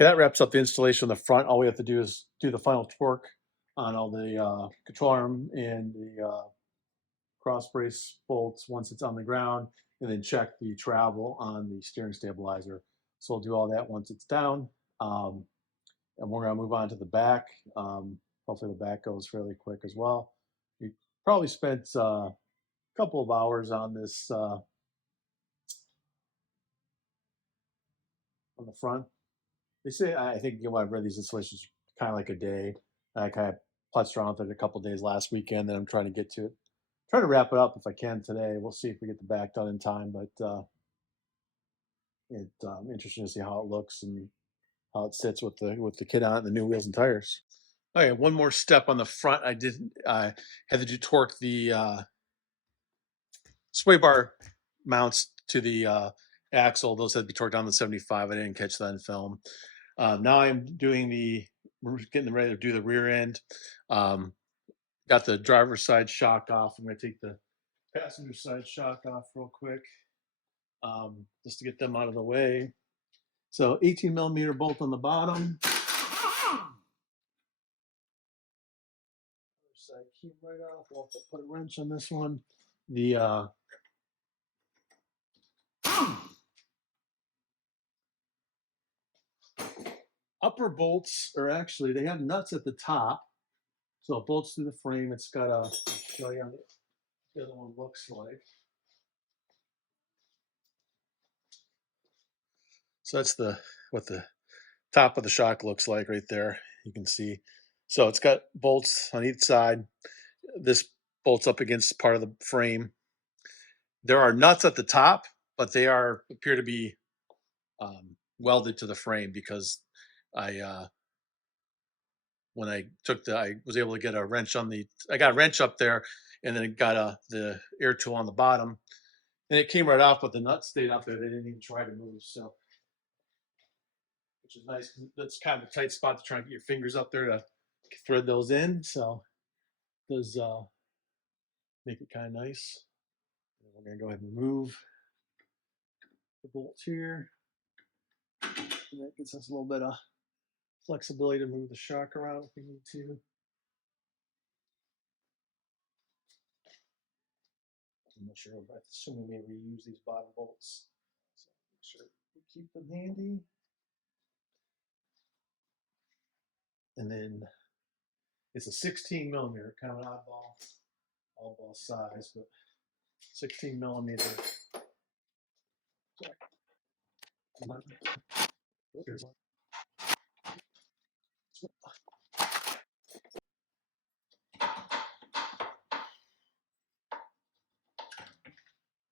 Okay, that wraps up the installation on the front. All we have to do is do the final torque on all the control arm and the cross brace bolts once it's on the ground, and then check the travel on the steering stabilizer. So we'll do all that once it's down. And we're going to move on to the back. Hopefully the back goes fairly quick as well. We probably spent a couple of hours on this on the front. They say, I think, I've read these installations kind of like a day. I kind of putzed around with it a couple of days last weekend, and I'm trying to get to it. Trying to wrap it up if I can today. We'll see if we get the back done in time, but it's interesting to see how it looks and how it sits with the kit on it, and the new wheels and tires. Okay, one more step on the front. I had to do torque the sway bar mounts to the axle. Those had to be torqued down to 75. I didn't catch that in film. Now I'm getting ready to do the rear end. Got the driver's side shock off. I'm going to take the passenger side shock off real quick, just to get them out of the way. So 18 millimeter bolt on the bottom. Side came right off. We'll have to put a wrench on this one. The upper bolts are actually, they have nuts at the top, so it bolts through the frame. It's got a, I'll show you what the other one looks like. So that's what the top of the shock looks like right there. You can see. So it's got bolts on each side. This bolts up against part of the frame. There are nuts at the top, but they appear to be welded to the frame because when I was able to get a wrench I got a wrench up there, and then it got the air tool on the bottom, and it came right off, but the nuts stayed up there. They didn't even try to move, so, which is nice. That's kind of a tight spot to try and get your fingers up there to thread those in. So it does make it kind of nice. And we're gonna go ahead and remove the bolts here. And that gives us a little bit of flexibility to move the shock around if we need to. I'm not sure, but I assume we may reuse these bottom bolts. So make sure we keep them handy. And then it's a 16 millimeter, kind of an oddball size, but 16 millimeter. Here's one.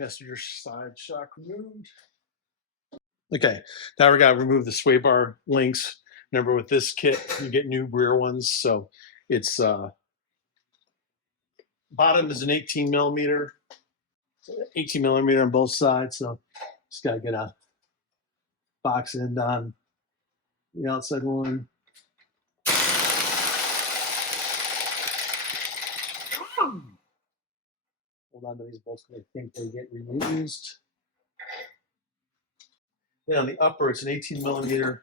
Passenger side shock removed. Okay, now we got to remove the sway bar links. Remember, with this kit, you get new rear ones. So it's bottom is an 18 millimeter, 18 millimeter on both sides. So just got to get a box end on the outside one. Hold on to these bolts because I think they get reused. Then on the upper, it's an 18 millimeter,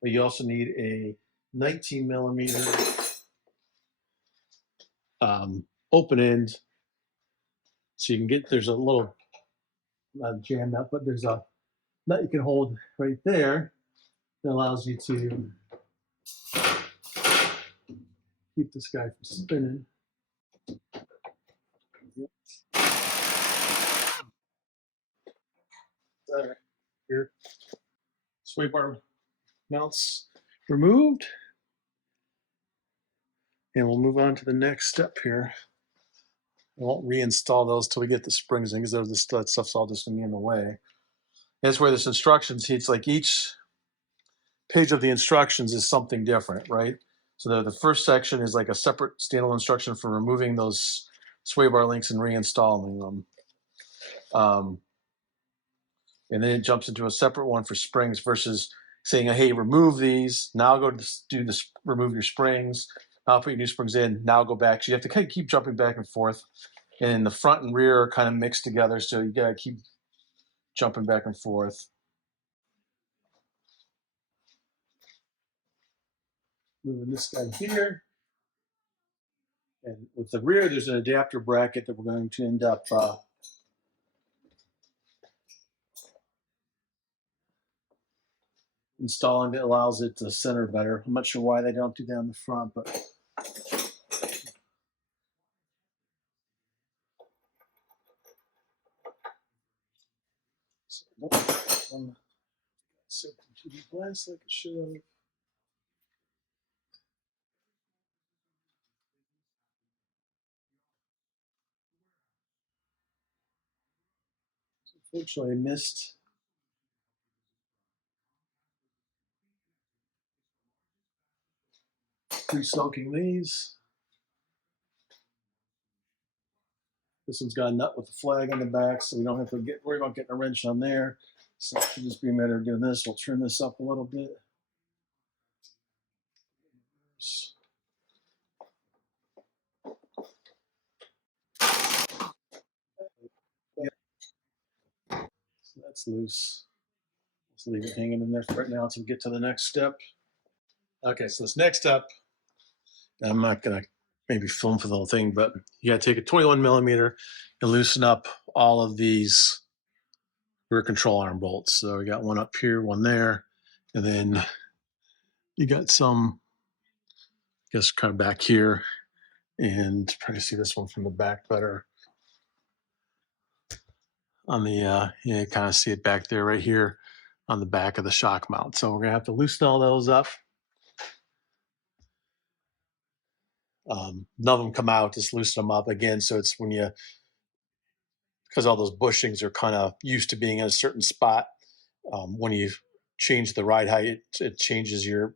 but you also need a 19 millimeter open end. So you can get, there's a little, not jammed up, but there's a nut you can hold right there that allows you to keep this guy from spinning. Yep. All right, here, sway bar mounts removed. And we'll move on to the next step here. I won't reinstall those till we get the springs in, because that stuff's all just gonna be in the way. And that's where this instructions, it's like each page of the instructions is something different, right? So the first section is like a separate standalone instruction for removing those sway bar links and reinstalling them. And then it jumps into a separate one for springs versus saying, hey, remove these. Now go to do this, remove your springs. Now put your new springs in. Now go back. So you have to kind of keep jumping back and forth. And the front and rear are kind of mixed together. So you got to keep jumping back and forth. moving this guy here. And with the rear, there's an adapter bracket that we're going to end up installing that allows it to center better. I'm not sure why they don't do that on the front, but glass like it should have. Unfortunately, I missed pre-soaking these. This one's got a nut with a flag on the back, so we don't have to worry about getting a wrench on there. So it should just be a matter of doing this. We'll turn this up a little bit. So that's loose. Let's leave it hanging in there for right now until we get to the next step. Okay, so this next step, I'm not gonna maybe film for the whole thing, but you gotta take a 21 millimeter and loosen up all of these rear control arm bolts. So we got one up here, one there, and then you got some, I guess, kind of back here, and try to see this one from the back better. On the, you kind of see it back there right here on the back of the shock mount. So we're gonna have to loosen all those up. None of them come out, just loosen them up again. So it's when you, because all those bushings are kind of used to being in a certain spot. When you change the ride height, it changes your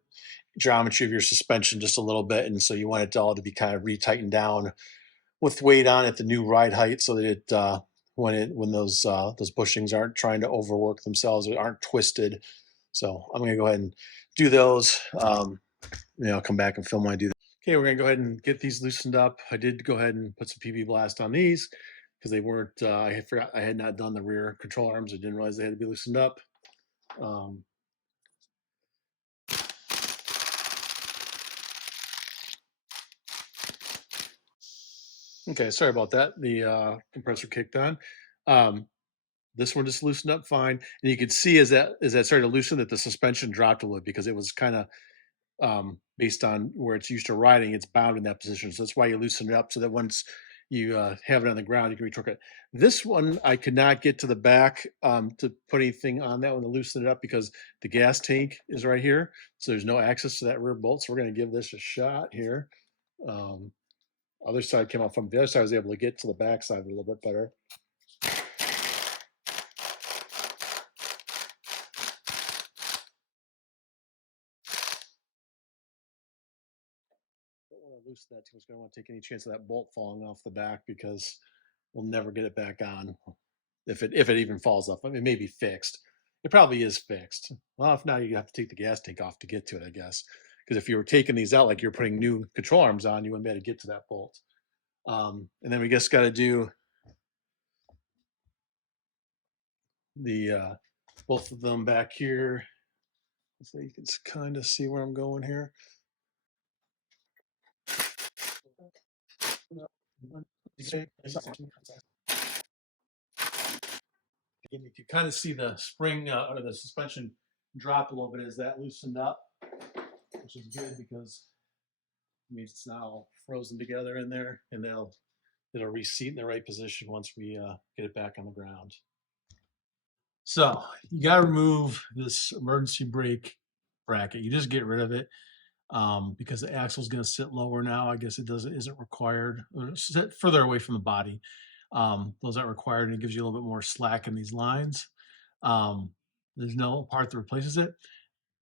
geometry of your suspension just a little bit. And so you want it all to be kind of retightened down with weight on at the new ride height so that it, when those bushings aren't trying to overwork themselves, or aren't twisted. So I'm gonna go ahead and do those. I'll come back and film when I do that. Okay, we're gonna go ahead and get these loosened up. I did go ahead and put some PB Blast on these because they weren't, I forgot I had not done the rear control arms. I didn't realize they had to be loosened up. Okay, sorry about that. The compressor kicked on. This one just loosened up fine, and you could see as that started to loosen that the suspension dropped a little because it was kind of based on where it's used to riding, it's bound in that position. So that's why you loosen it up so that once you have it on the ground, you can retorque it. This one, I could not get to the back to put anything on that one to loosen it up because the gas tank is right here. So there's no access to that rear bolt. So we're going to give this a shot here. Other side came out from the other side. I was able to get to the back side a little bit better. Don't want to loosen that too much. I don't want to take any chance of that bolt falling off the back because we'll never get it back on if it even falls off. I mean, it may be fixed. It probably is fixed. Well, if not, you have to take the gas tank off to get to it, I guess. Because if you were taking these out like you're putting new control arms on, you wouldn't be able to get to that bolt. And then we just got to do the both of them back here, so you can kind of see where I'm going here. You can kind of see the spring or the suspension drop a little bit as that loosened up, which is good because it means it's now frozen together in there, and it'll reseat in the right position once we get it back on the ground. So you got to remove this emergency brake bracket. You just get rid of it because the axle is going to sit lower now. I guess it isn't required. Or sit further away from the body. Those aren't required, and it gives you a little bit more slack in these lines. There's no part that replaces it.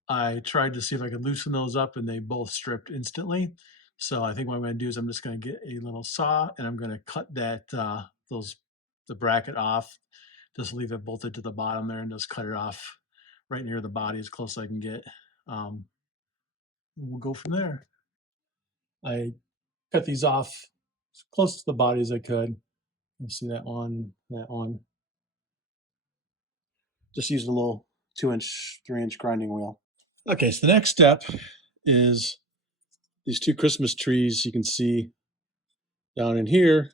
I tried to see if I could loosen those up, and they both stripped instantly. So I think what I'm going to do is I'm just going to get a little saw, and I'm going to cut that the bracket off. Just leave it bolted to the bottom there, and just cut it off right near the body as close as I can get. We'll go from there. I cut these off as close to the body as I could. You see that one, that one. Just using a little 2-inch, 3-inch grinding wheel. Okay, so the next step is these two Christmas trees you can see down in here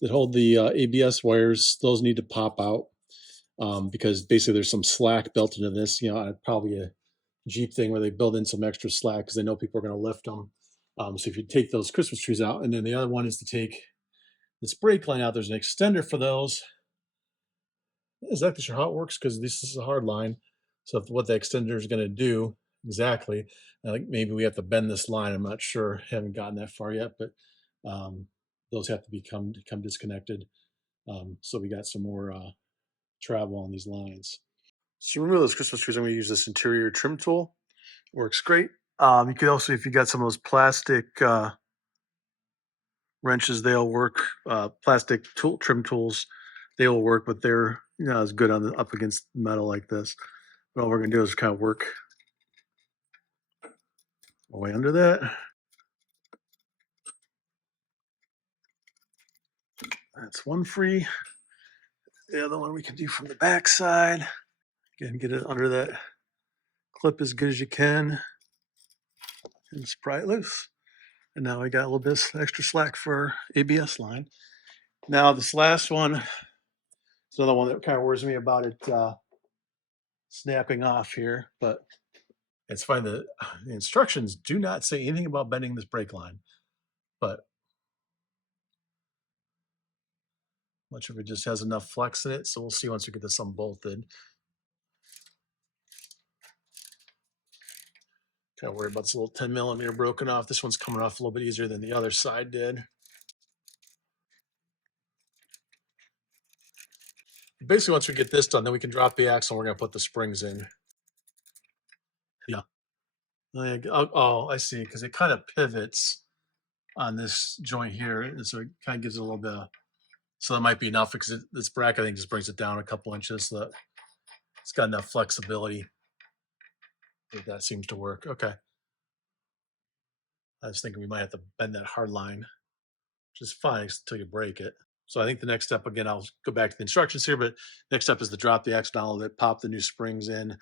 that hold the ABS wires, those need to pop out because basically there's some slack built into this. Probably a Jeep thing where they build in some extra slack because they know people are going to lift them. So if you take those Christmas trees out, and then the other one is to take this brake line out, there's an extender for those. Not exactly sure how it works because this is a hard line. So what the extender is going to do exactly, like maybe we have to bend this line. I'm not sure. Haven't gotten that far yet, but those have to become disconnected. So we got some more travel on these lines. So remove those Christmas trees. I'm going to use this interior trim tool. Works great. You could also, if you got some of those plastic wrenches, they'll work. Plastic trim tools, they will work, but they're as good on up against metal like this. But all we're gonna do is kind of work our way under that. That's one free. The other one we can do from the back side. Again, get it under that clip as good as you can, and just pry it loose. And now I got a little bit extra slack for our ABS line. Now this last one is another one that kind of worries me about it snapping off here, but it's fine. The instructions do not say anything about bending this brake line, but much of it just has enough flex in it. So we'll see once we get this unbolted. Kind of worried about this little 10 millimeter broken off. This one's coming off a little bit easier than the other side did. Basically, once we get this done, then we can drop the axle and we're going to put the springs in. Yeah. Oh, I see, because it kind of pivots on this joint here. And so it kind of gives it a little bit of, so that might be enough because this bracket, I think, just brings it down a couple inches so that it's got enough flexibility. That seems to work. Okay. I was thinking we might have to bend that hard line, which is fine until you break it. So I think the next step, again, I'll go back to the instructions here, but next step is to drop the axle down a little bit, pop the new springs in.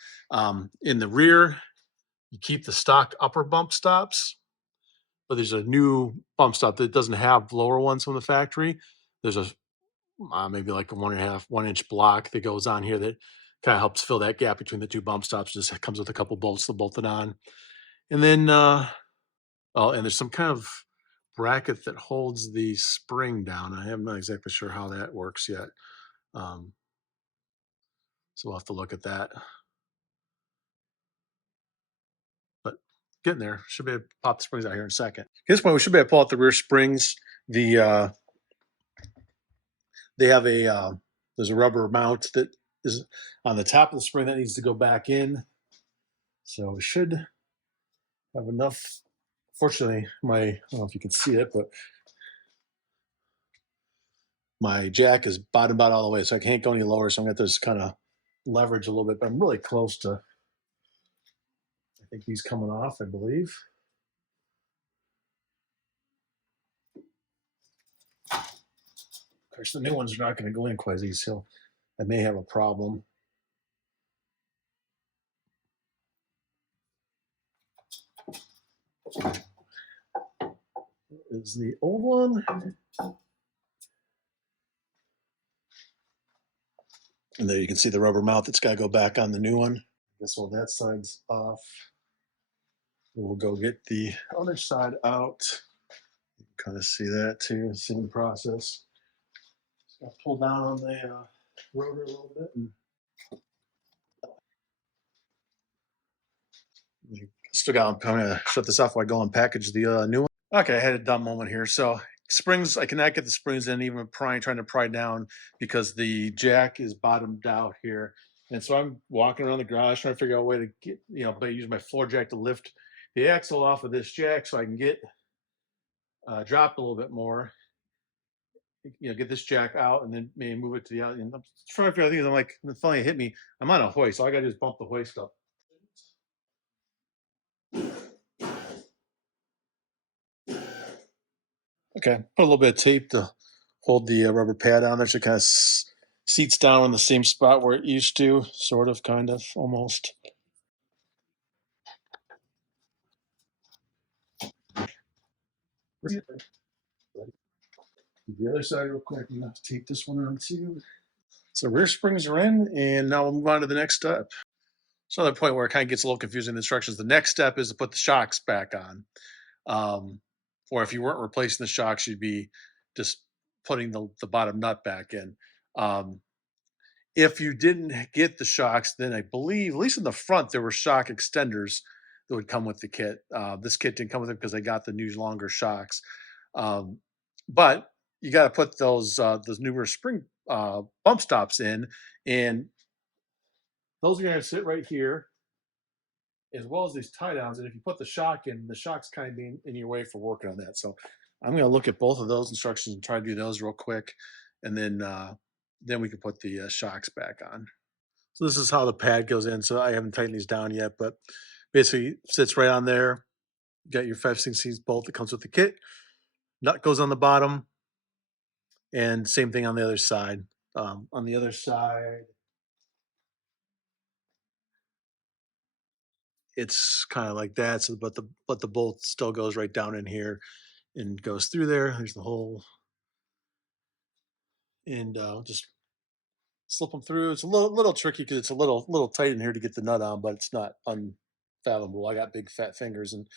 In the rear, you keep the stock upper bump stops, but there's a new bump stop that doesn't have lower ones from the factory. There's a maybe like a 1.5-1 inch block that goes on here that kind of helps fill that gap between the two bump stops. Just comes with a couple bolts to bolt it on. And then, and there's some kind of bracket that holds the spring down. I am not exactly sure how that works yet. So we'll have to look at that. But getting there. Should be able to pop the springs out here in a second. At this point, we should be able to pull out the rear springs. They have there's a rubber mount that is on the top of the spring that needs to go back in. So we should have enough. Fortunately, I don't know if you can see it, but my jack is bottomed out all the way, so I can't go any lower. So I'm going to just kind of leverage a little bit, but I'm really close to, I think he's coming off, I believe. Of course, the new ones are not going to go in quite as easy, so I may have a problem. Is the old one. And there you can see the rubber mount that's got to go back on the new one. I guess while that side's off, we'll go get the other side out. You can kind of see that too, same process. Just got to pull down on the rotor a little bit. And still got, I'm going to shut this off while I go and package the new one. Okay, I had a dumb moment here. So springs, I cannot get the springs in, even trying to pry down because the jack is bottomed out here. And so I'm walking around the garage trying to figure out a way to get, use my floor jack to lift the axle off of this jack so I can get dropped a little bit more. Get this jack out and then maybe move it to the other. And I'm trying to figure out things. I'm like, the finally hit me. I'm on a hoist. All I got to do is bump the hoist up. Okay, put a little bit of tape to hold the rubber pad on there so it kind of seats down in the same spot where it used to, sort of, kind of, almost. The other side real quick. I'm gonna have to take this one on too. So rear springs are in, and now we'll move on to the next step. So another point where it kind of gets a little confusing in the instructions. The next step is to put the shocks back on. Um, or if you weren't replacing the shocks, you'd be just putting the bottom nut back in. Um, if you didn't get the shocks, then I believe, at least in the front, there were shock extenders that would come with the kit. This kit didn't come with it because I got the new longer shocks. Um, but you got to put those newer spring bump stops in, and those are going to sit right here, as well as these tie downs. And if you put the shock in, the shock's kind of being in your way for working on that. So I'm going to look at both of those instructions and try to do those real quick, and then we can put the shocks back on. So this is how the pad goes in. So I haven't tightened these down yet, but basically sits right on there. You got your 5/16 bolt that comes with the kit. Nut goes on the bottom, and same thing on the other side. On the other side, it's kind of like that. So, but the bolt still goes right down in here and goes through there. There's the hole, and just slip them through. It's a little tricky because it's a little tight in here to get the nut on, but it's not unfathomable. I got big fat fingers and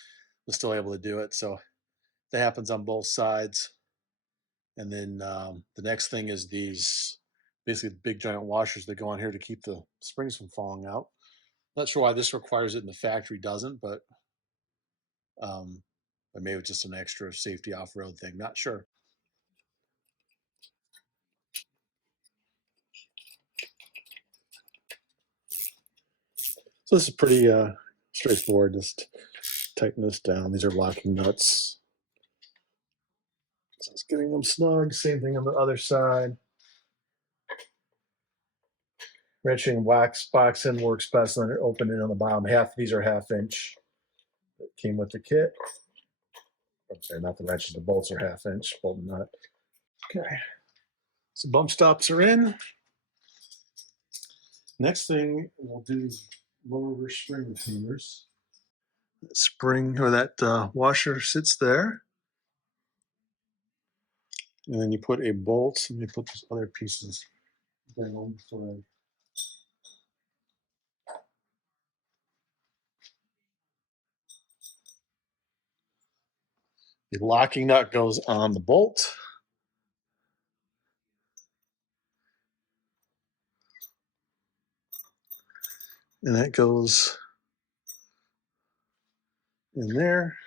was still able to do it. So that happens on both sides. And then the next thing is these basically big giant washers that go on here to keep the springs from falling out. Not sure why this requires it and the factory doesn't, um, but maybe it's just an extra safety off-road thing. Not sure. So this is pretty straightforward. Just tighten this down. These are locking nuts. So it's getting them snug. Same thing on the other side. Wrenching wax box in works best, and then open it on the bottom. These are 1/2 inch. That came with the kit. I'm sorry, not the wrenches. The bolts are 1/2 inch. Bolt and nut. Okay. So bump stops are in. Next thing we'll do is lower spring retainers. Spring or that washer sits there. And then you put a bolt, and you put these other pieces down before the locking nut goes on the bolt. And that goes in there.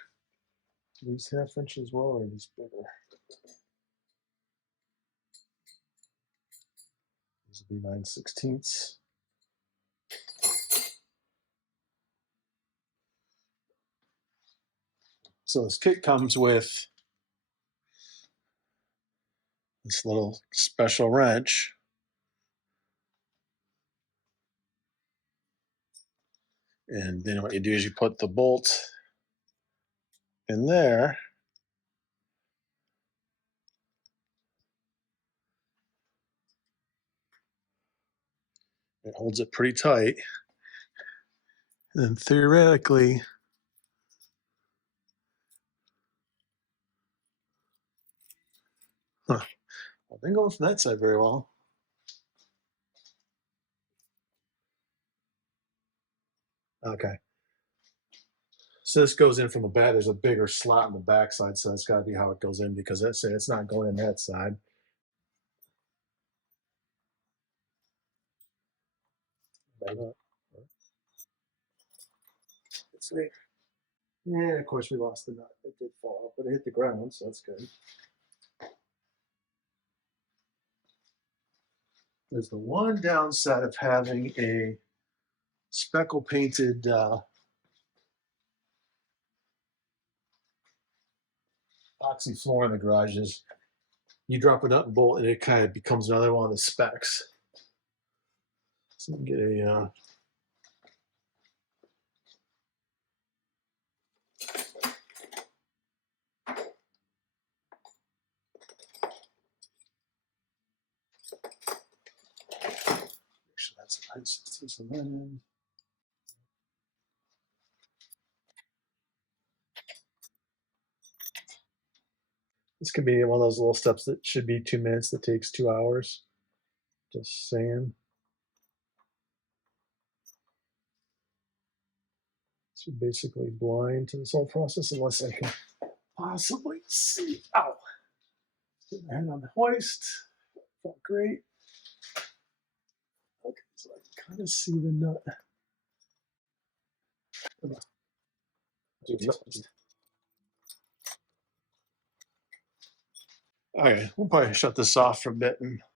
These 1/2 inch as well, or these bigger? These will be 9/16. So this kit comes with this little special wrench. And then what you do is you put the bolt in there. It holds it pretty tight. And then theoretically, well, it didn't go from that side very well. Okay. So this goes in from the back. There's a bigger slot on the back side, so that's got to be how it goes in, because that's it. It's not going in that side. See. Yeah, of course we lost the nut. It did fall off, but it hit the ground, so that's good. There's the one downside of having a speckle painted epoxy floor in the garage is you drop a nut and bolt and it kind of becomes another one of the specs. So get a sure that's a 9/16 on that end. This could be one of those little steps that should be 2 minutes that takes 2 hours. Just saying. So basically blind to this whole process unless I can possibly see. Ow! Get my hand on the hoist. Felt great. Okay, so I can kind of see the nut. Okay, we'll probably shut this off for a bit and